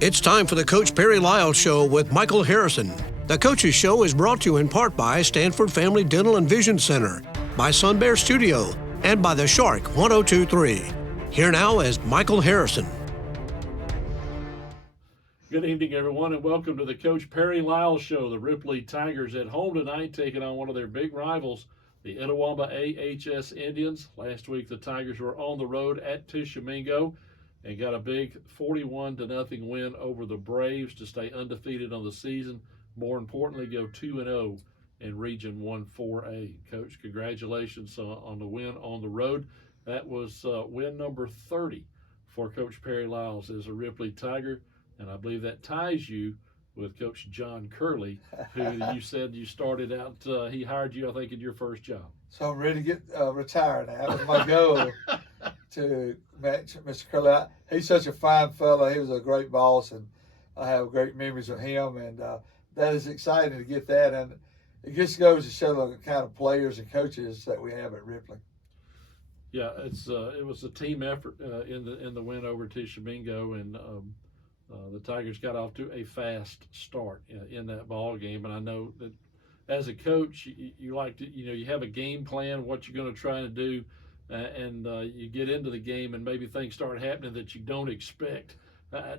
It's time for the Coach Perry Liles Show with Michael Harrison. The Coaches Show is brought to you in part by Stanford Family Dental and Vision Center, by Sun Bear Studio, and by the Shark 1023. Here now is Michael Harrison. Good evening, everyone, and welcome to the Coach Perry Liles Show. The Ripley Tigers at home tonight, taking on one of their big rivals, the Etowah AHS Indians. Last week, the Tigers were on the road at Tishomingo and got a big 41-0 win over the Braves to stay undefeated on the season. More importantly, go 2-0 in Region 1-4A. Coach, congratulations on the win on the road. That was win number 30 for Coach Perry Liles as a Ripley Tiger, and I believe that ties you with Coach John Curley, who you said you started out, he hired you, I think, in your first job. So I'm ready to get retired now. That was my goal to match Mr. Curley. He's such a fine fellow. He was a great boss, and I have great memories of him. And that is exciting to get that. And it just goes to show the kind of players and coaches that we have at Ripley. Yeah, it was a team effort in the win over Tishomingo, and the Tigers got off to a fast start in that ball game. And I know that as a coach, you like to, you have a game plan, what you're going to try to do, and you get into the game and maybe things start happening that you don't expect.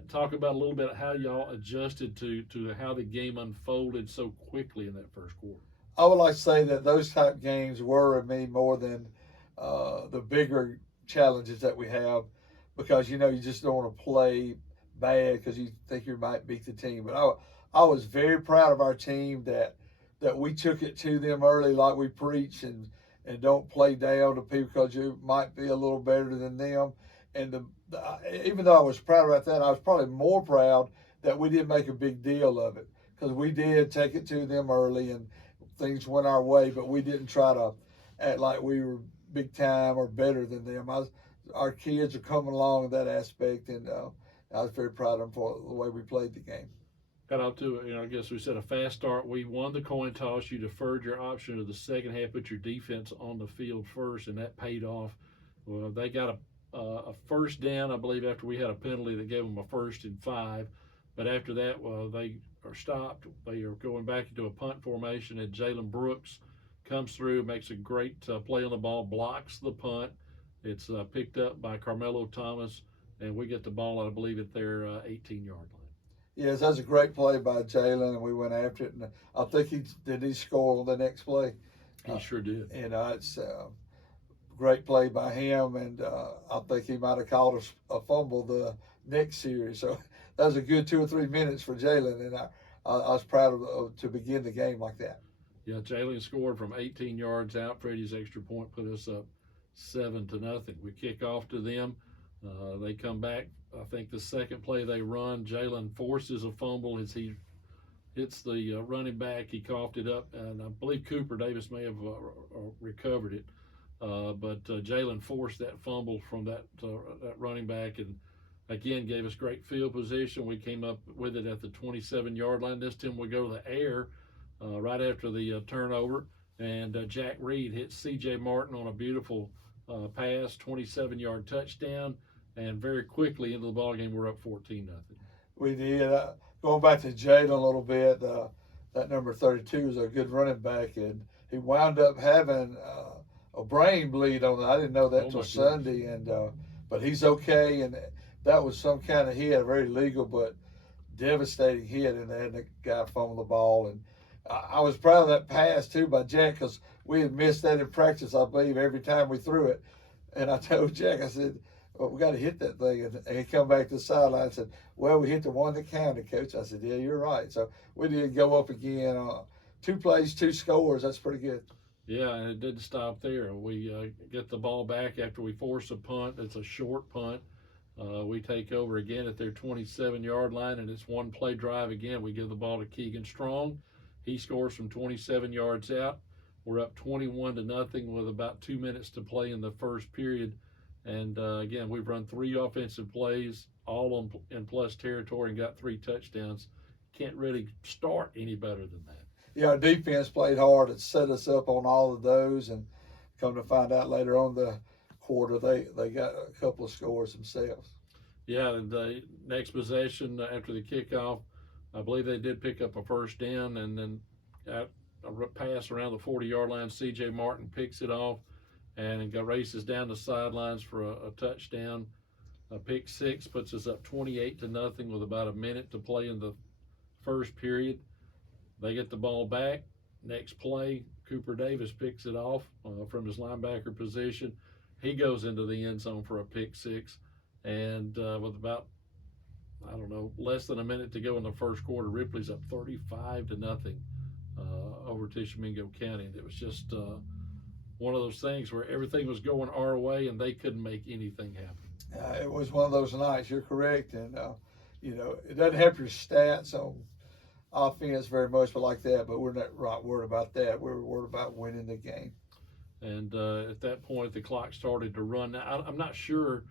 Talk about a little bit how y'all adjusted to how the game unfolded so quickly in that first quarter. I would like to say that those type games worry me more than the bigger challenges that we have, because you just don't want to play bad because you think you might beat the team. But I was very proud of our team that we took it to them early, like we preach, and don't play down to people because you might be a little better than them. And even though I was proud about that, I was probably more proud that we didn't make a big deal of it, because we did take it to them early and things went our way, but we didn't try to act like we were big time or better than them. Our kids are coming along in that aspect, and I was very proud of them for the way we played the game. Got out to, I guess we said a fast start. We won the coin toss. You deferred your option to the second half, put your defense on the field first, and that paid off. Well, they got a first down, I believe, after we had a penalty that gave them a 1st and 5. But after that, they are stopped. They are going back into a punt formation, and Jalen Brooks comes through, makes a great play on the ball, blocks the punt. It's picked up by Carmelo Thomas, and we get the ball, I believe, at their 18-yard line. Yes, that was a great play by Jalen, and we went after it. And I think he score on the next play. He sure did. It's a great play by him, and I think he might have called a fumble the next series. So that was a good 2 or 3 minutes for Jalen, and I was proud of to begin the game like that. Yeah, Jalen scored from 18 yards out. Freddie's extra point put us up 7-0. We kick off to them. They come back. I think the second play they run, Jalen forces a fumble as he hits the running back. He coughed it up, and I believe Cooper Davis may have recovered it. But Jalen forced that fumble from that running back, and again gave us great field position. We came up with it at the 27-yard line. This time we go to the air right after the turnover, and Jack Reed hits C.J. Martin on a beautiful pass, 27-yard touchdown. And very quickly into the ballgame, we're up 14-0. We did. Going back to Jalen a little bit, that number 32 is a good running back, and he wound up having a brain bleed on it. I didn't know that until Sunday, and but he's okay. And that was some kind of hit, a very legal but devastating hit, and they had the guy fumble the ball. And I was proud of that pass too by Jack, because we had missed that in practice, I believe, every time we threw it. And I told Jack, I said, well, we got to hit that thing. And he come back to the sideline and said, well, we hit the one that counted, Coach. I said, yeah, you're right. So we did go up again. 2 plays, 2 scores. That's pretty good. Yeah, and it didn't stop there. We get the ball back after we force a punt. It's a short punt. We take over again at their 27-yard line, and it's one play drive again. We give the ball to Keegan Strong. He scores from 27 yards out. We're up 21-0 with about 2 minutes to play in the first period. And again, we've run 3 offensive plays, all in plus territory, and got 3 touchdowns. Can't really start any better than that. Yeah, our defense played hard. It set us up on all of those, and come to find out later on the quarter, they got a couple of scores themselves. Yeah, the next possession after the kickoff, I believe they did pick up a first down, and then got a pass around the 40-yard line. C.J. Martin picks it off and races down the sidelines for a touchdown. A pick six puts us up 28-0 with about a minute to play in the first period. They get the ball back. Next play, Cooper Davis picks it off from his linebacker position. He goes into the end zone for a pick six. And with about, I don't know, less than a minute to go in the first quarter, Ripley's up 35-0 over Tishomingo County. And it was just one of those things where everything was going our way and they couldn't make anything happen. It was one of those nights. You're correct, and it doesn't help your stats on offense very much, but like that. But we're not worried about that. We're worried about winning the game. And at that point, the clock started to run. Now, I'm not sure.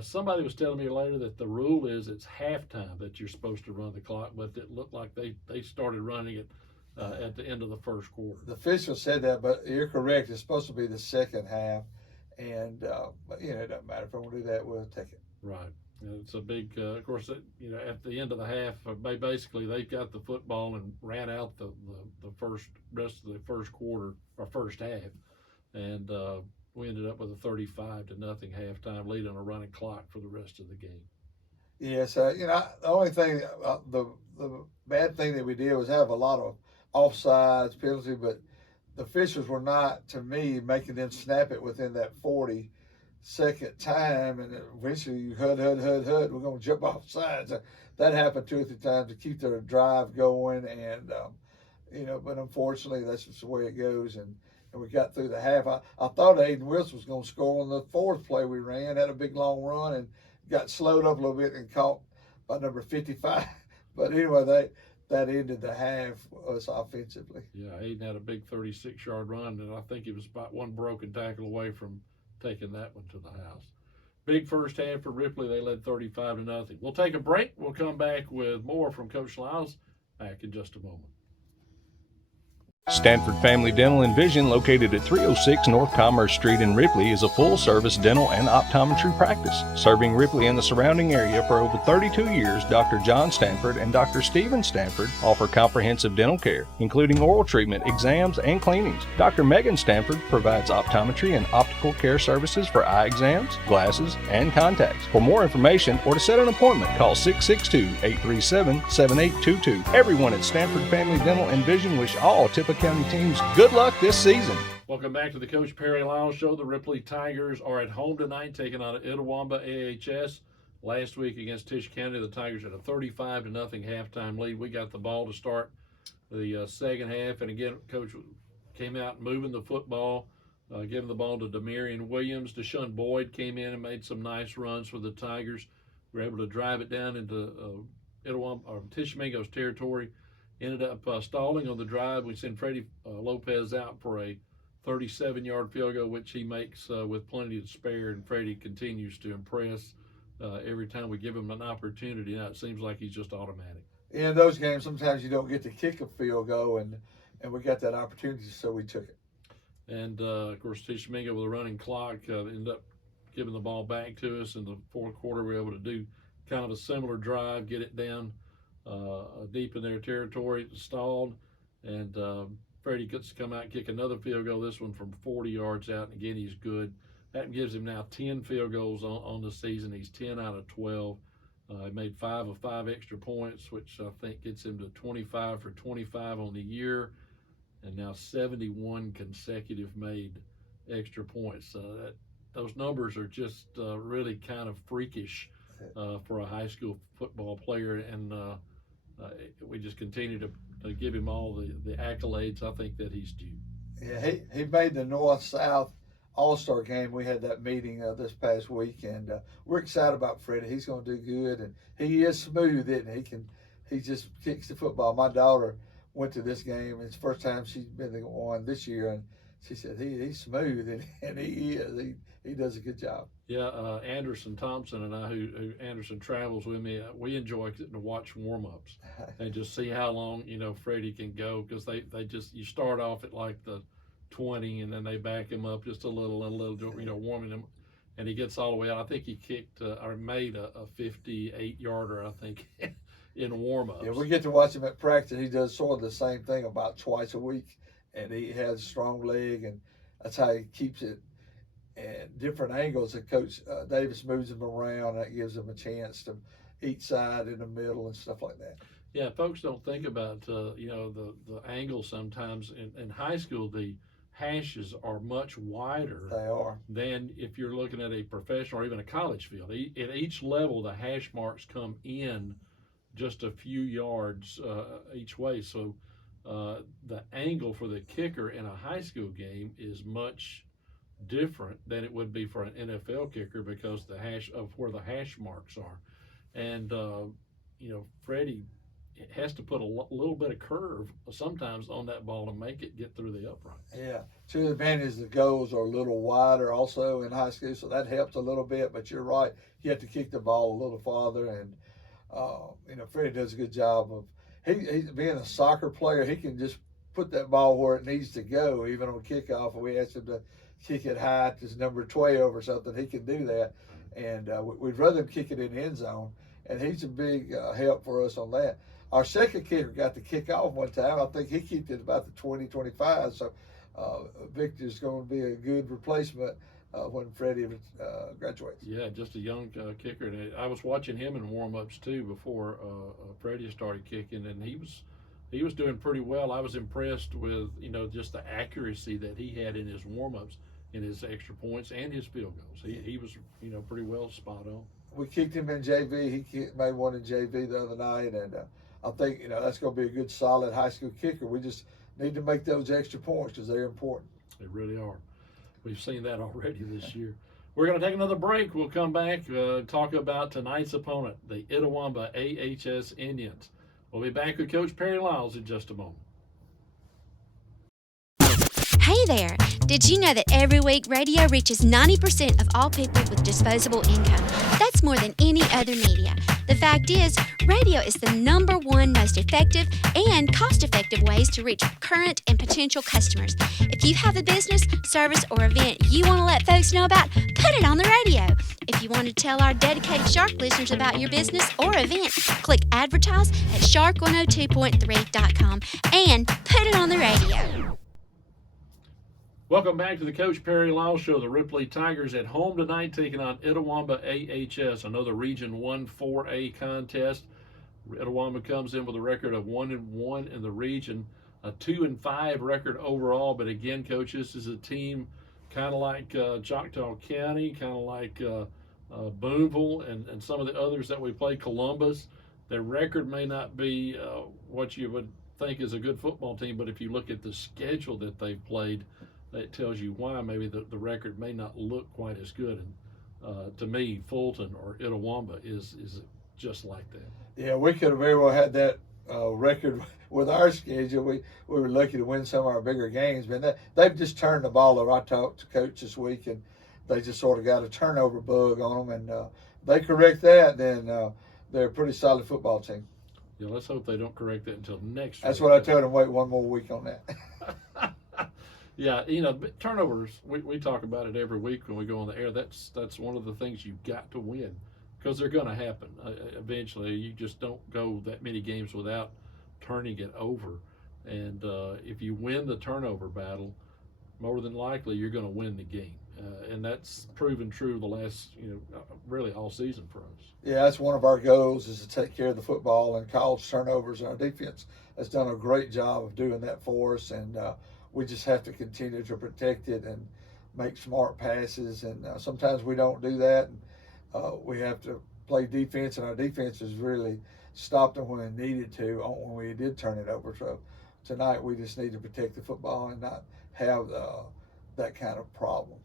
Somebody was telling me later that the rule is it's halftime that you're supposed to run the clock, but it looked like they started running it at the end of the first quarter. The official said that, but you're correct. It's supposed to be the second half, and but it doesn't matter if I want to do that. We'll take it. Right. It's a big, of course, at the end of the half, basically they got the football and ran out the rest of the first quarter or first half, and we ended up with a 35-0 halftime lead on a running clock for the rest of the game. Yes, the only thing, the bad thing that we did was have a lot of offsides, penalty, but the officials were not, to me, making them snap it within that 40-second time, and eventually you hud, we're going to jump off sides. That happened 2 or 3 times to keep their drive going, and but unfortunately that's just the way it goes. And we got through the half. I thought Aiden Wilson was going to score on the fourth play we ran, had a big long run and got slowed up a little bit and caught by number 55. But anyway, that ended the half us offensively. Yeah, Aiden had a big 36-yard run, and I think he was about one broken tackle away from taking that one to the house. Big first half for Ripley. They led 35-0. We'll take a break. We'll come back with more from Coach Liles back in just a moment. Stanford Family Dental and Vision, located at 306 North Commerce Street in Ripley, is a full-service dental and optometry practice. Serving Ripley and the surrounding area for over 32 years, Dr. John Stanford and Dr. Stephen Stanford offer comprehensive dental care, including oral treatment, exams, and cleanings. Dr. Megan Stanford provides optometry and optical care services for eye exams, glasses, and contacts. For more information or to set an appointment, call 662-837-7822. Everyone at Stanford Family Dental and Vision wish all Tippah County teams good luck this season. Welcome back to the Coach Perry Liles Show. The Ripley Tigers are at home tonight, taking on Itawamba AHS. Last week against Tisch County, the Tigers had a 35-0 halftime lead. We got the ball to start the second half, and again, Coach came out moving the football, giving the ball to Demarion Williams. Deshaun Boyd came in and made some nice runs for the Tigers. We were able to drive it down into Itawamba or Tishomingo's territory. Ended up stalling on the drive. We send Freddie Lopez out for a 37-yard field goal, which he makes with plenty to spare, and Freddie continues to impress every time we give him an opportunity. Now it seems like he's just automatic. In those games, sometimes you don't get to kick a field goal, and we got that opportunity, so we took it. And, of course, Tishomingo with a running clock ended up giving the ball back to us. In the fourth quarter, we were able to do kind of a similar drive, get it down deep in their territory, stalled, and Freddie gets to come out and kick another field goal, this one from 40 yards out, and again, he's good. That gives him now 10 field goals on the season. He's 10 out of 12. He made 5 of 5 extra points, which I think gets him to 25 for 25 on the year, and now 71 consecutive made extra points. Those numbers are just really kind of freakish for a high school football player, and we just continue to give him all the accolades I think that he's due. Yeah, he made the North-South All-Star game. We had that meeting this past week, and we're excited about Freddie. He's going to do good, and he is smooth, isn't he? He just kicks the football. My daughter went to this game. It's the first time she's been the one this year, and she said he's smooth, and he is. He does a good job. Yeah, Anderson Thompson and I, who Anderson travels with me, we enjoy getting to watch warm-ups and just see how long, Freddie can go, because they just, you start off at like the 20 and then they back him up just a little, warming him. and he gets all the way out. I think he kicked or made a 58-yarder, I think, in warm-ups. Yeah, we get to watch him at practice. He does sort of the same thing about twice a week, and he has a strong leg, and that's how he keeps it at different angles. And Coach Davis moves him around, and that gives him a chance to each side in the middle and stuff like that. Yeah, folks don't think about the angle sometimes. In high school, the hashes are much wider They are. than if you're looking at a professional or even a college field. At each level, the hash marks come in just a few yards each way. So the angle for the kicker in a high school game is much different than it would be for an NFL kicker because the hash of where the hash marks are. And, Freddie has to put a little bit of curve sometimes on that ball to make it get through the upright. Yeah. To the advantage, the goals are a little wider also in high school, so that helps a little bit. But you're right, you have to kick the ball a little farther, and Freddie does a good job of he being a soccer player. He can just put that ball where it needs to go, even on kickoff. If we ask him to kick it high to number 12 or something, he can do that. And we'd rather him kick it in the end zone, and he's a big help for us on that. Our second kicker got to kick off one time. I think he kicked it about the 20-25. So Victor's going to be a good replacement when Freddie graduates. Yeah, just a young kicker. And I was watching him in warm-ups too before Freddie started kicking, and he was doing pretty well. I was impressed with just the accuracy that he had in his warm-ups, in his extra points and his field goals. He was pretty well spot on. We kicked him in JV. He made one in JV the other night, and I think that's going to be a good, solid high school kicker. We just need to make those extra points because they're important. They really are. We've seen that already this year. We're going to take another break. We'll come back, talk about tonight's opponent, the Itawamba AHS Indians. We'll be back with Coach Perry Liles in just a moment. Hey there! Did you know that every week radio reaches 90% of all people with disposable income? That's more than any other media. The fact is, radio is the #1 most effective and cost-effective ways to reach current and potential customers. If you have a business, service, or event you want to let folks know about, put it on the radio. If you want to tell our dedicated Shark listeners about your business or event, click advertise at shark102.3.com and put it on the radio. Welcome back to the Coach Perry Liles Show. The Ripley Tigers at home tonight taking on Itawamba AHS, another Region 1 4A contest. Itawamba comes in with a record of 1-1 in the region, a 2-5 record overall. But again, Coach, this is a team kind of like Choctaw County, kind of like Boonville and some of the others that we play, Columbus. Their record may not be what you would think is a good football team, but if you look at the schedule that they've played, that tells you why maybe the record may not look quite as good. And to me, Fulton or Itawamba is just like that. Yeah, we could have very well had that record with our schedule. We were lucky to win some of our bigger games, but they've just turned the ball over. I talked to Coach this week, and they just sort of got a turnover bug on them, and they correct that, then they're a pretty solid football team. Yeah, let's hope they don't correct that until next week. That's what I told them, wait one more week on that. Yeah, turnovers, we talk about it every week when we go on the air. That's one of the things you've got to win because they're going to happen. Eventually, you just don't go that many games without turning it over. And if you win the turnover battle, more than likely you're going to win the game. And that's proven true the last, really all season for us. Yeah, that's one of our goals is to take care of the football and college turnovers. And our defense has done a great job of doing that for us. And we just have to continue to protect it and make smart passes. And sometimes we don't do that. And we have to play defense, and our defense has really stopped them when it needed to when we did turn it over. So tonight we just need to protect the football and not have that kind of problem.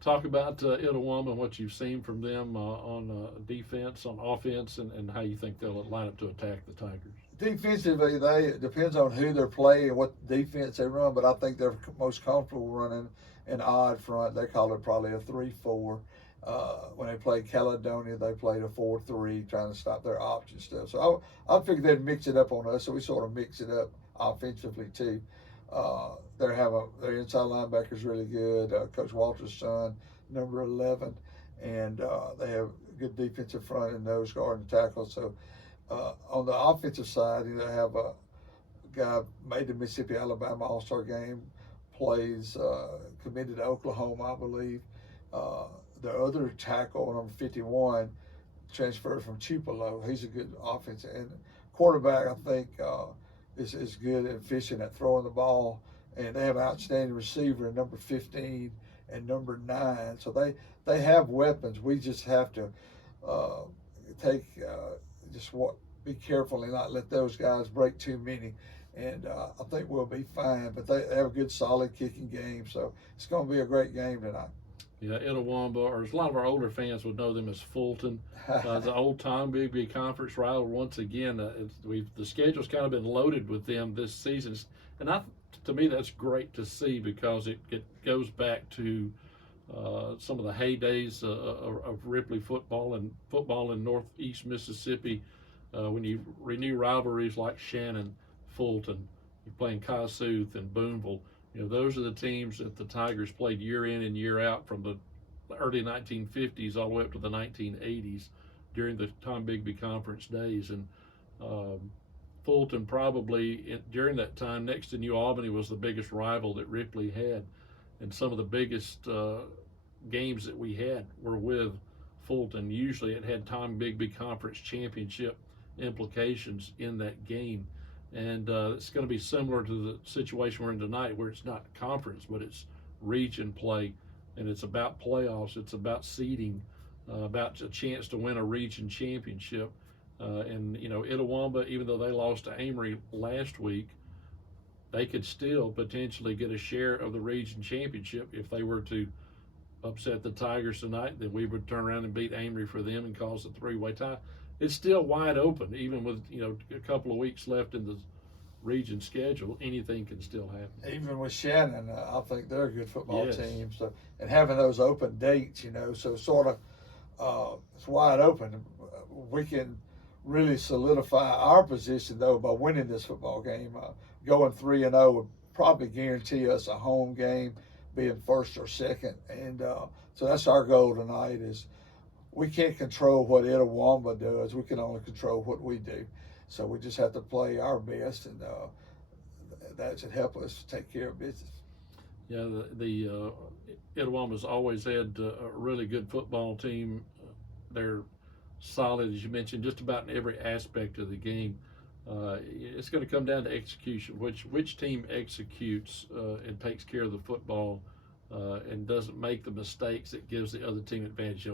Talk about Itawamba and what you've seen from them on defense, on offense, and how you think they'll line up to attack the Tigers. Defensively, it depends on who they're playing and what defense they run, but I think they're most comfortable running an odd front. They call it probably a 3-4. When they played Caledonia, they played a 4-3, trying to stop their option stuff. So I figured they'd mix it up on us, so we sort of mix it up offensively too. Their inside linebacker is really good. Coach Walter's son, number 11, and they have good defensive front and nose guard and tackle. So on the offensive side, they have a guy made the Mississippi Alabama All-Star game, plays committed to Oklahoma, I believe. The other tackle, number 51, transferred from Tupelo. He's a good offensive and quarterback. I think is good and efficient at throwing the ball. And they have an outstanding receiver in number 15 and number 9. So they have weapons. We just have to be careful and not let those guys break too many. And I think we'll be fine. But they have a good, solid kicking game. So it's going to be a great game tonight. Yeah, Itawamba, or a lot of our older fans would know them as Fulton. The old Tom Bigby Conference rival. Once again, the schedule's kind of been loaded with them this season. And to me, that's great to see because it goes back to some of the heydays of Ripley football and football in Northeast Mississippi. When you renew rivalries like Shannon, Fulton, you're playing Kossuth and Boonville. Those are the teams that the Tigers played year in and year out from the early 1950s all the way up to the 1980s during the Tom Bigby Conference days. And Fulton probably, during that time, next to New Albany, was the biggest rival that Ripley had. And some of the biggest games that we had were with Fulton. Usually it had Tom Bigby Conference Championship implications in that game. And it's going to be similar to the situation we're in tonight, where it's not conference, but it's region play, and it's about playoffs. It's about seeding, about a chance to win a region championship. And Itawamba, even though they lost to Amory last week, they could still potentially get a share of the region championship if they were to upset the Tigers tonight. Then we would turn around and beat Amory for them and cause a three-way tie. It's still wide open, even with a couple of weeks left in the region schedule. Anything can still happen. Even with Shannon, I think they're a good football Yes. team. So, and having those open dates, so sort of it's wide open. We can really solidify our position though by winning this football game. Going 3-0 would probably guarantee us a home game, being first or second, and so that's our goal tonight. Is we can't control what Itawamba does. We can only control what we do. So we just have to play our best, and that should help us take care of business. Yeah, the Itawamba's always had a really good football team. They're solid, as you mentioned, just about in every aspect of the game. It's going to come down to execution. Which team executes and takes care of the football and doesn't make the mistakes that gives the other team advantage.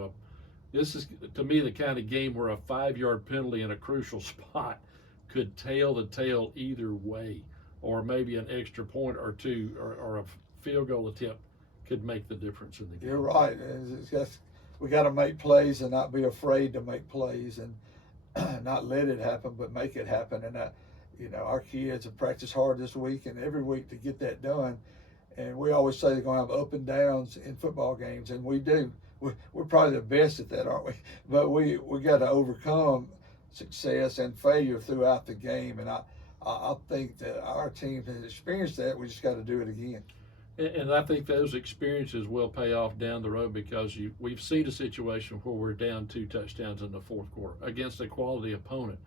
This is, to me, the kind of game where a 5-yard penalty in a crucial spot could tail the tale either way, or maybe an extra point or two, or a field goal attempt could make the difference in the game. You're right. We got to make plays and not be afraid to make plays, and not let it happen, but make it happen. And our kids have practiced hard this week and every week to get that done. And we always say they're going to have up and downs in football games, and we do. We're probably the best at that, aren't we? But we got to overcome success and failure throughout the game. And I think that our team has experienced that. We just got to do it again. And I think those experiences will pay off down the road, because we've seen a situation where we're down 2 touchdowns in the fourth quarter against a quality opponent,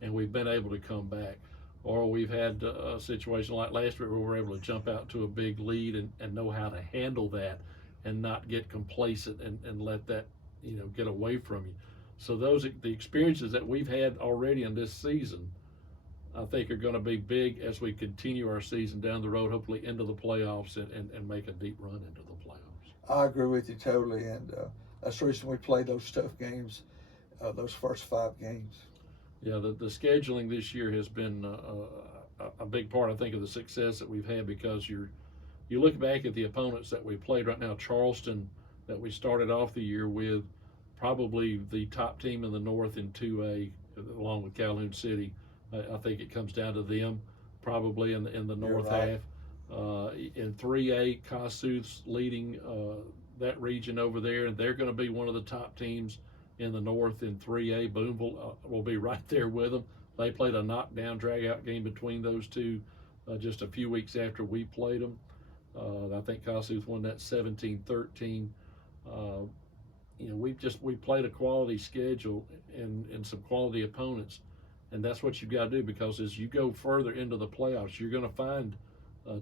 and we've been able to come back. Or we've had a situation like last week where we're able to jump out to a big lead and know how to handle that and not get complacent and let that get away from you. So the experiences that we've had already in this season, I think are going to be big as we continue our season down the road, hopefully into the playoffs and make a deep run into the playoffs. I agree with you totally, and that's the reason we play those tough games, those first 5 games. Yeah, the scheduling this year has been a big part, I think, of the success that we've had, because you look back at the opponents that we played right now. Charleston, that we started off the year with, probably the top team in the North in 2A, along with Calhoun City. I think it comes down to them, probably in the North half. In 3A, Kossuth's leading that region over there, and they're going to be one of the top teams in the North in 3A. Boonville will be right there with them. They played a knockdown, drag-out game between those two just a few weeks after we played them. I think Kossuth won that 17-13. we played a quality schedule and some quality opponents, and that's what you've got to do, because as you go further into the playoffs, you're going to find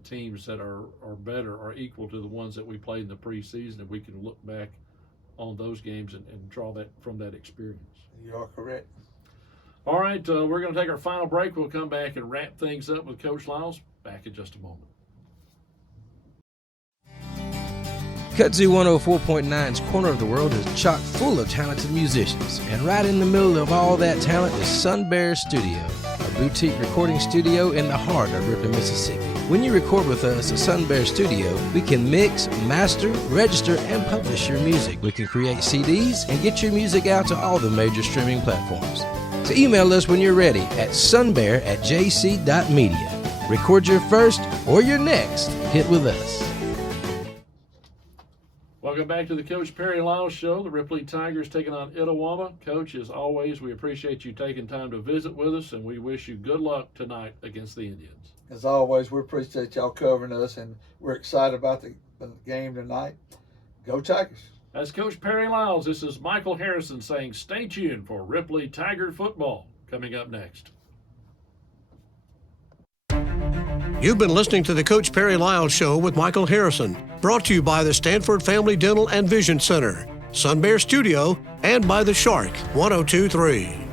teams that are better or equal to the ones that we played in the preseason, and we can look back on those games and draw that from that experience. You are correct. All right, we're going to take our final break. We'll come back and wrap things up with Coach Liles. Back in just a moment. Kudzu 104.9's Corner of the World is chock full of talented musicians, and right in the middle of all that talent is Sun Bear Studio, a boutique recording studio in the heart of Ripley, Mississippi. When you record with us at Sun Bear Studio, we can mix, master, register, and publish your music. We can create CDs and get your music out to all the major streaming platforms. So email us when you're ready at sunbear@jc.media. Record your first or your next hit with us. Welcome back to the Coach Perry Liles Show. The Ripley Tigers taking on Itawamba. Coach, as always, we appreciate you taking time to visit with us, and we wish you good luck tonight against the Indians. As always, we appreciate y'all covering us, and we're excited about the game tonight. Go Tigers. As Coach Perry Liles, this is Michael Harrison saying stay tuned for Ripley Tiger football coming up next. You've been listening to the Coach Perry Liles Show with Michael Harrison, brought to you by the Stanford Family Dental and Vision Center, Sun Bear Studio, and by the Shark 102.3.